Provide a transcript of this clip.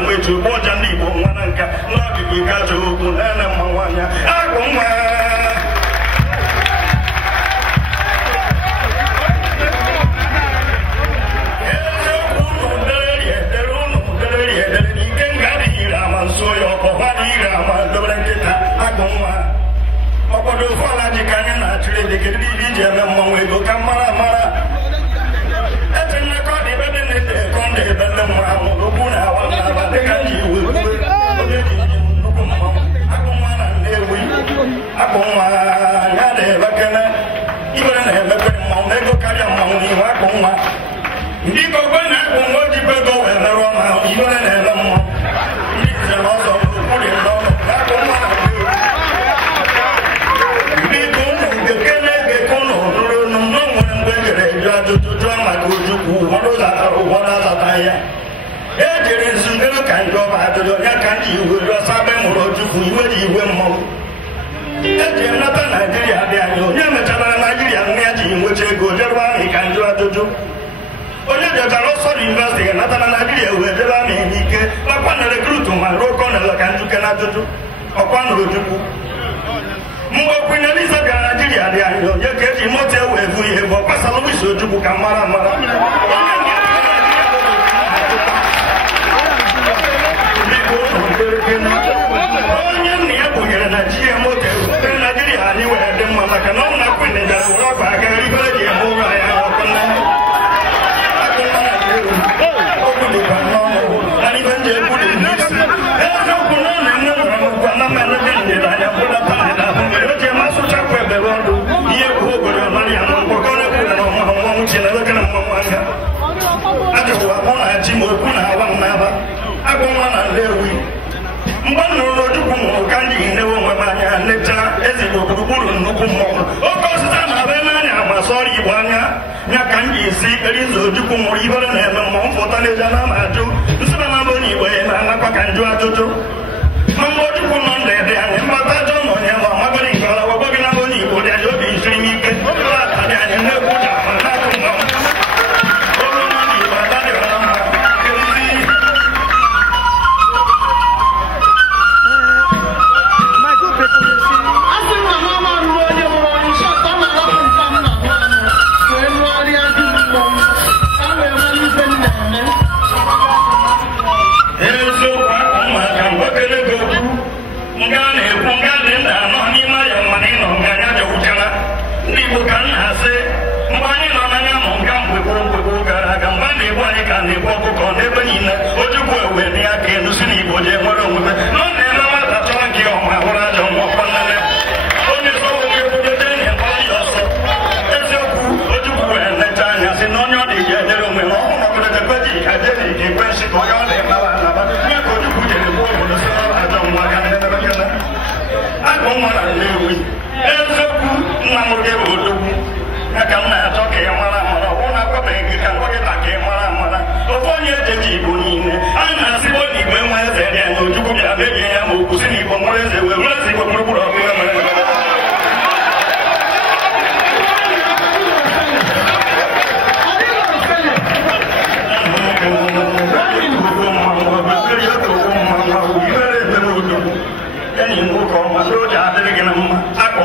language boja ndipo mwananka lagi kikacho kunena mawanya agoma soyo ko hadira ma doble kita agoma obodo fala jikanya na tire de kedi je me mo we go kamara mara etna ko de bede ne de konde bede mo amu buna wa ba de kanji we agoma na ne we agoma na de bakana ibana ne me ko mo ne go kaya mo ni wa agoma ndiko bana ko mo ji be go we na ro ma ibana ne mo Mwa kwenye gara Nigeria de ayo ye ke imote wevu ye bo pasalo bi so dubu kamara mara onye ni ebo yere na ji emote Nigeria ni we de mama kana na kwenye da ro ba ga ri ba je mo ra ya okona okuni ba no ani banje budi nisi no kuno na no kwa na mena de da ya bola pa da je masu chakwe be rondo ye ko go na mari ya mo ko na ku na mo chela ba kana mo anga ade wa mo na ji mo ku na wa na ba agoma na lewi mbano ro juku mo kanji ne wo ma nya leta ezi go guruguru nuku mo o ko sta na be na nya ma sori bwanya nya kanji si eri zo juku mo ibara na mo fota le jana ma ju nsaba na bo ni we na na kwa kanju atoto mambo juku no de de anya mata jo no nya wa ma bari ngala wa bogi na bo ni ko de jo bi shimi ke la ta de anya ne ko ja na ku mo o no ni wa ta de na ma Aku